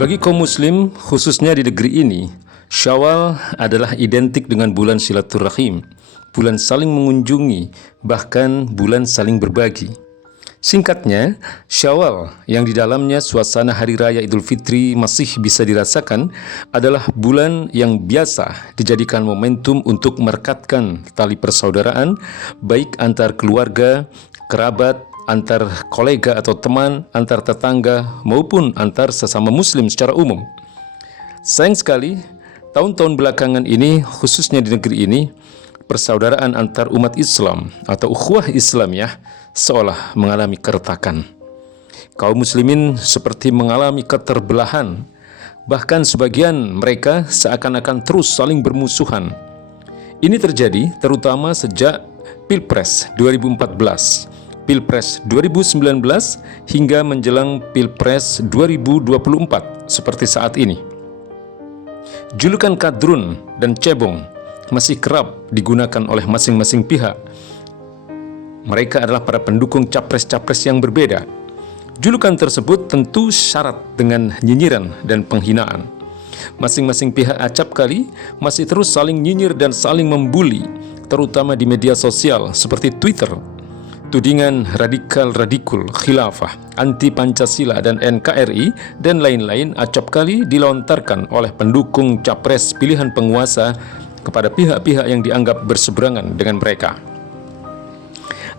Bagi kaum muslim, khususnya di negeri ini, Syawal adalah identik dengan bulan silaturahim, bulan saling mengunjungi, bahkan bulan saling berbagi. Singkatnya, Syawal yang di dalamnya suasana Hari Raya Idul Fitri masih bisa dirasakan adalah bulan yang biasa dijadikan momentum untuk merekatkan tali persaudaraan, baik antar keluarga, kerabat, antar kolega atau teman, antar tetangga, maupun antar sesama muslim secara umum. Sayang sekali, tahun-tahun belakangan ini, khususnya di negeri ini, persaudaraan antar umat Islam atau ukhuwah Islamiyah seolah mengalami keretakan. Kaum muslimin seperti mengalami keterbelahan, bahkan sebagian mereka seakan-akan terus saling bermusuhan. Ini terjadi terutama sejak Pilpres 2014, Pilpres 2019 hingga menjelang Pilpres 2024 seperti saat ini. Julukan kadrun dan cebong masih kerap digunakan oleh masing-masing pihak. Mereka adalah para pendukung capres-capres yang berbeda. Julukan tersebut tentu syarat dengan nyinyiran dan penghinaan. Masing-masing pihak acap kali masih terus saling nyinyir dan saling membuli, terutama di media sosial seperti Twitter. Tudingan radikal-radikul, khilafah, anti-Pancasila dan NKRI, dan lain-lain acap kali dilontarkan oleh pendukung capres pilihan penguasa kepada pihak-pihak yang dianggap berseberangan dengan mereka.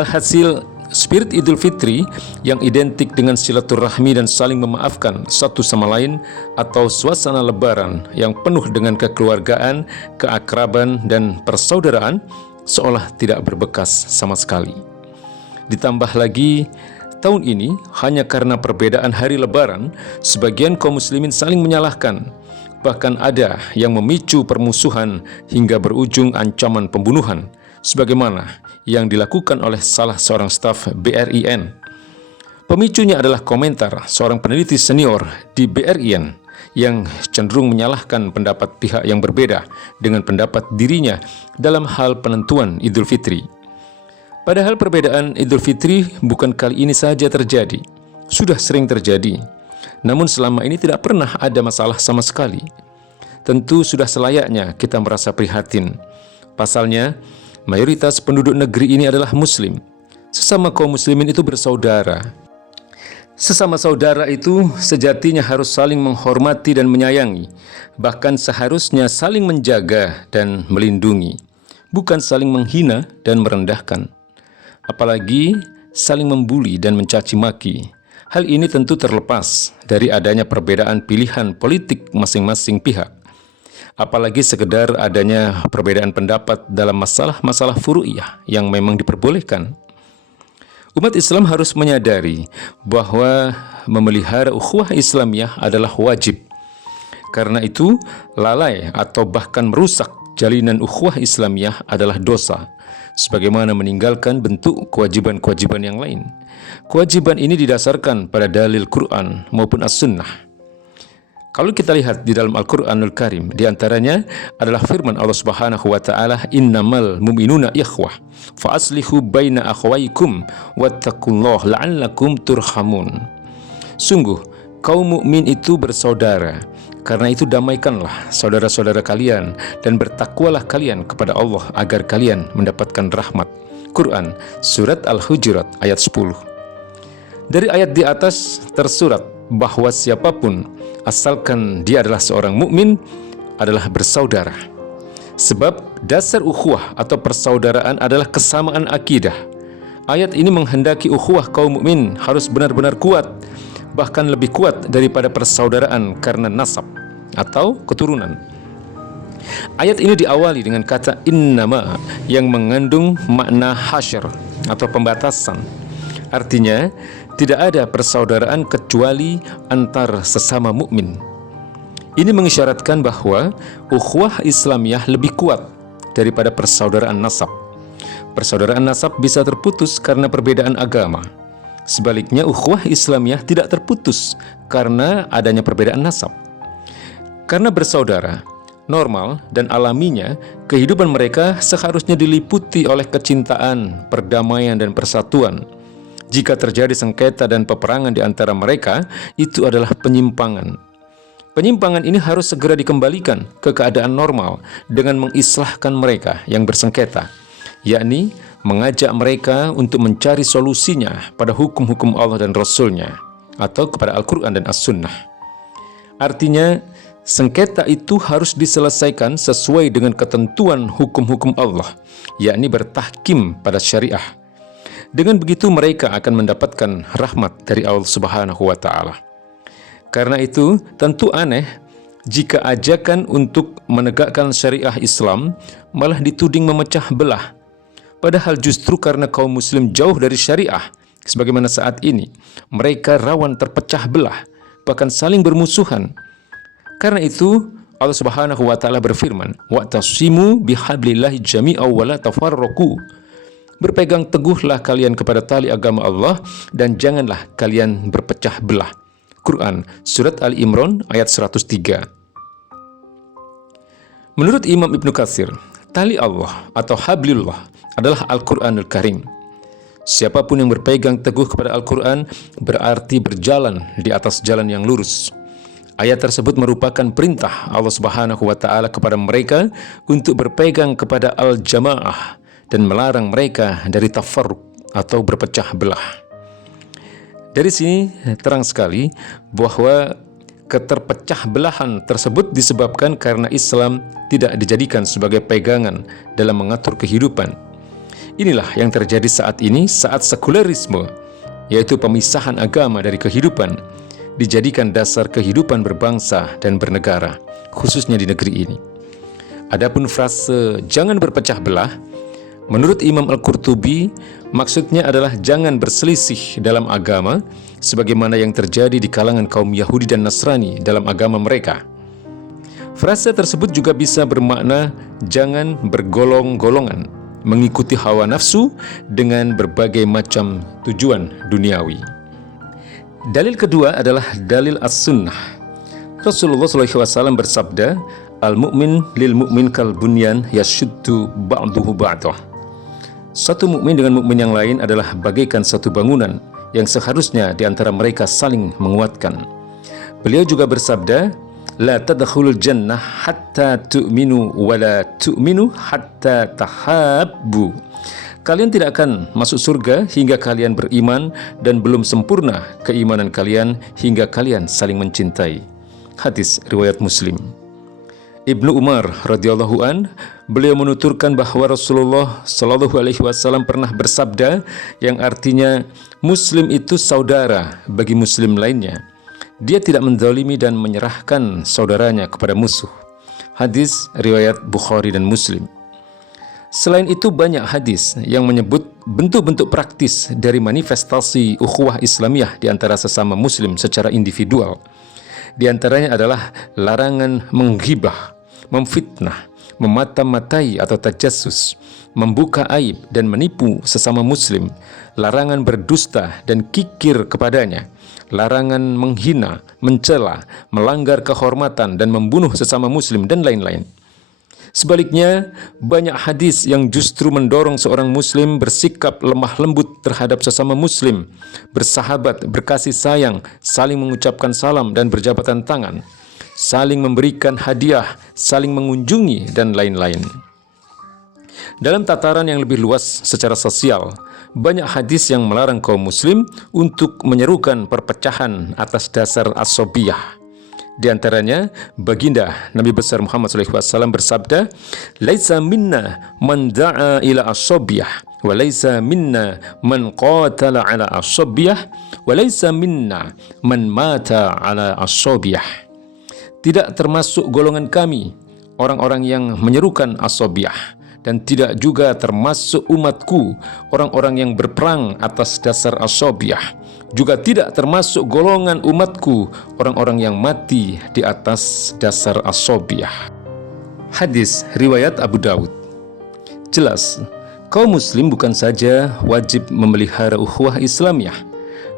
Alhasil, spirit Idul Fitri yang identik dengan silaturahmi dan saling memaafkan satu sama lain, atau suasana lebaran yang penuh dengan kekeluargaan, keakraban, dan persaudaraan seolah tidak berbekas sama sekali. Ditambah lagi, tahun ini hanya karena perbedaan hari lebaran, sebagian kaum muslimin saling menyalahkan. Bahkan ada yang memicu permusuhan hingga berujung ancaman pembunuhan, sebagaimana yang dilakukan oleh salah seorang staf BRIN. Pemicunya adalah komentar seorang peneliti senior di BRIN yang cenderung menyalahkan pendapat pihak yang berbeda dengan pendapat dirinya dalam hal penentuan Idul Fitri. Padahal perbedaan Idul Fitri bukan kali ini saja terjadi, sudah sering terjadi. Namun selama ini tidak pernah ada masalah sama sekali. Tentu sudah selayaknya kita merasa prihatin. Pasalnya, mayoritas penduduk negeri ini adalah muslim. Sesama kaum muslimin itu bersaudara. Sesama saudara itu sejatinya harus saling menghormati dan menyayangi, bahkan seharusnya saling menjaga dan melindungi, bukan saling menghina dan merendahkan. Apalagi saling membuli dan mencaci maki. Hal ini tentu terlepas dari adanya perbedaan pilihan politik masing-masing pihak. Apalagi sekedar adanya perbedaan pendapat dalam masalah-masalah furu'iyah yang memang diperbolehkan. Umat Islam harus menyadari bahwa memelihara ukhuwah Islamiyah adalah wajib. Karena itu, lalai atau bahkan merusak jalinan ukhuwah Islamiyah adalah dosa, sebagaimana meninggalkan bentuk kewajiban-kewajiban yang lain. Kewajiban ini didasarkan pada dalil Quran maupun As-Sunnah. Kalau kita lihat di dalam Al-Quranul Karim, di antaranya adalah firman Allah Subhanahu wa Ta'ala, "Innamal mu'minuna ikhwah, fa aslihu baina akhwaikum wattaqullaha la'allakum turhamun." Sungguh, kaum mukmin itu bersaudara. Karena itu damaikanlah saudara-saudara kalian dan bertakwalah kalian kepada Allah agar kalian mendapatkan rahmat. Quran Surat Al-Hujurat ayat 10. Dari ayat di atas tersurat bahwa siapapun asalkan dia adalah seorang mukmin adalah bersaudara. Sebab dasar ukhuwah atau persaudaraan adalah kesamaan akidah. Ayat ini menghendaki ukhuwah kaum mukmin harus benar-benar kuat, bahkan lebih kuat daripada persaudaraan karena nasab atau keturunan. Ayat ini diawali dengan kata innama yang mengandung makna hasyr atau pembatasan. Artinya, tidak ada persaudaraan kecuali antar sesama mukmin. Ini mengisyaratkan bahwa ukhuwah Islamiyah lebih kuat daripada persaudaraan nasab. Persaudaraan nasab bisa terputus karena perbedaan agama. Sebaliknya, ukhuwah Islamiyah tidak terputus karena adanya perbedaan nasab. Karena bersaudara, normal dan alaminya, kehidupan mereka seharusnya diliputi oleh kecintaan, perdamaian, dan persatuan. Jika terjadi sengketa dan peperangan di antara mereka, itu adalah penyimpangan. Penyimpangan ini harus segera dikembalikan ke keadaan normal dengan mengislahkan mereka yang bersengketa, yakni mengajak mereka untuk mencari solusinya pada hukum-hukum Allah dan Rasul-Nya atau kepada Al-Quran dan As-Sunnah. Artinya, sengketa itu harus diselesaikan sesuai dengan ketentuan hukum-hukum Allah, yakni bertahkim pada syariah. Dengan begitu mereka akan mendapatkan rahmat dari Allah Subhanahu wa Ta'ala. Karena itu, tentu aneh jika ajakan untuk menegakkan syariah Islam malah dituding memecah belah. Padahal justru karena kaum muslim jauh dari syariah, sebagaimana saat ini, mereka rawan terpecah belah, bahkan saling bermusuhan. Karena itu, Allah Subhanahu wa Ta'ala berfirman, "Wa'tasimu bihablillahi jami'an wa la tafarraqu." Berpegang teguhlah kalian kepada tali agama Allah dan janganlah kalian berpecah belah. Quran Surat Ali Imran ayat 103. Menurut Imam Ibnu Katsir, tali Allah atau hablillah adalah Al-Quranul Karim. Siapapun yang berpegang teguh kepada Al-Quran berarti berjalan di atas jalan yang lurus. Ayat tersebut merupakan perintah Allah Subhanahu wa Ta'ala kepada mereka untuk berpegang kepada al-jamaah dan melarang mereka dari tafarruq atau berpecah belah. Dari sini terang sekali bahwa keterpecah belahan tersebut disebabkan karena Islam tidak dijadikan sebagai pegangan dalam mengatur kehidupan. Inilah yang terjadi saat ini, saat sekularisme, yaitu pemisahan agama dari kehidupan, dijadikan dasar kehidupan berbangsa dan bernegara, khususnya di negeri ini. Adapun frase "jangan berpecah belah", menurut Imam Al-Qurtubi, maksudnya adalah jangan berselisih dalam agama sebagaimana yang terjadi di kalangan kaum Yahudi dan Nasrani dalam agama mereka. Frase tersebut juga bisa bermakna jangan bergolong-golongan, mengikuti hawa nafsu dengan berbagai macam tujuan duniawi. Dalil kedua adalah dalil as-sunnah. Rasulullah SAW bersabda, "Al-mu'min lil mu'min kal bunyan yashuddu ba'duhu ba'dah." Satu mukmin dengan mukmin yang lain adalah bagaikan satu bangunan yang seharusnya di antara mereka saling menguatkan. Beliau juga bersabda, "La tadkhulul jannah hatta tu'minu wa la tu'minu hatta tahabbu." Kalian tidak akan masuk surga hingga kalian beriman, dan belum sempurna keimanan kalian hingga kalian saling mencintai. Hadis riwayat Muslim. Ibnu Umar radhiyallahu an, beliau menuturkan bahwa Rasulullah Shallallahu alaihi wasallam pernah bersabda yang artinya muslim itu saudara bagi muslim lainnya. Dia tidak menzalimi dan menyerahkan saudaranya kepada musuh. Hadis riwayat Bukhari dan Muslim. Selain itu, banyak hadis yang menyebut bentuk-bentuk praktis dari manifestasi ukhuwah Islamiyah di antara sesama muslim secara individual. Di antaranya adalah larangan menghibah, memfitnah, memata-matai atau tajassus, membuka aib dan menipu sesama muslim, larangan berdusta dan kikir kepadanya, larangan menghina, mencela, melanggar kehormatan dan membunuh sesama muslim, dan lain-lain. Sebaliknya, banyak hadis yang justru mendorong seorang muslim bersikap lemah lembut terhadap sesama muslim, bersahabat, berkasih sayang, saling mengucapkan salam dan berjabatan tangan, saling memberikan hadiah, saling mengunjungi, dan lain-lain. Dalam tataran yang lebih luas secara sosial, banyak hadis yang melarang kaum muslim untuk menyerukan perpecahan atas dasar asobiyah. Di antaranya, baginda Nabi besar Muhammad SAW bersabda, "Laisa minna man da'a ila asobiyah, wa laisa minna man qatala ala asobiyah, wa laisa minna man mata ala asobiyah." Tidak termasuk golongan kami orang-orang yang menyerukan asobiyah, dan tidak juga termasuk umatku orang-orang yang berperang atas dasar asobiyah. Juga tidak termasuk golongan umatku orang-orang yang mati di atas dasar asobiyah. Hadis riwayat Abu Dawud. Jelas, kaum muslim bukan saja wajib memelihara ukhuwah Islamiyah,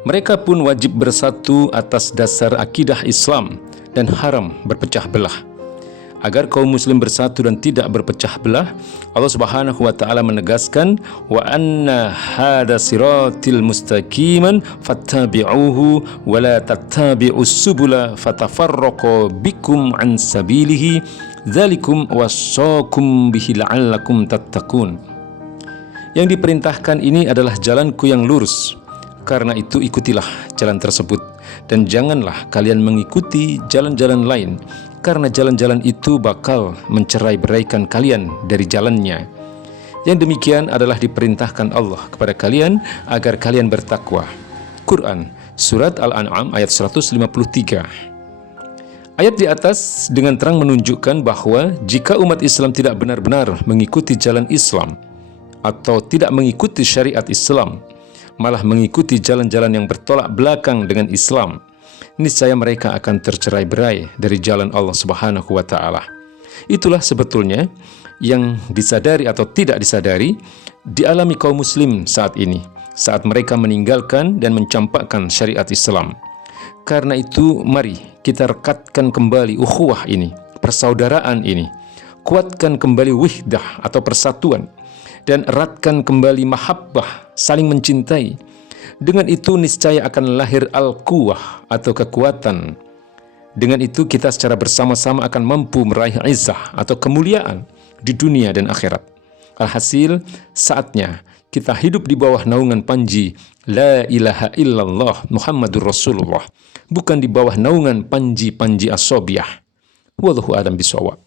mereka pun wajib bersatu atas dasar akidah Islam dan haram berpecah belah. agar kaum muslim bersatu dan tidak berpecah belah, Allah Subhanahu wa taala menegaskan, wa anna hada siratil mustaqiman fattabi'uhu wa la tattabi'us subula fatafarraqu bikum an sabilihi dzalikum wassaqum bihi la'allakum tattaqun. Yang diperintahkan ini adalah jalanku yang lurus. Karena itu ikutilah jalan tersebut dan janganlah kalian mengikuti jalan-jalan lain, karena jalan-jalan itu bakal mencerai-beraikan kalian dari jalannya. Yang demikian adalah diperintahkan Allah kepada kalian agar kalian bertakwa. Quran Surat Al-An'am ayat 153. Ayat di atas dengan terang menunjukkan bahwa jika umat Islam tidak benar-benar mengikuti jalan Islam atau tidak mengikuti syariat Islam, malah mengikuti jalan-jalan yang bertolak belakang dengan Islam, niscaya mereka akan tercerai-berai dari jalan Allah Subhanahu wa taala. Itulah sebetulnya yang disadari atau tidak disadari dialami kaum muslim saat ini, saat mereka meninggalkan dan mencampakkan syariat Islam. Karena itu mari kita rekatkan kembali ukhuwah ini, persaudaraan ini, kuatkan kembali wihdah atau persatuan, dan eratkan kembali mahabbah, saling mencintai. Dengan itu niscaya akan lahir al-quwah atau kekuatan. Dengan itu kita secara bersama-sama akan mampu meraih izzah atau kemuliaan di dunia dan akhirat. Alhasil, saatnya kita hidup di bawah naungan panji La ilaha illallah Muhammadur Rasulullah, bukan di bawah naungan panji-panji asobiyah. Wallahu a'lam bishawab.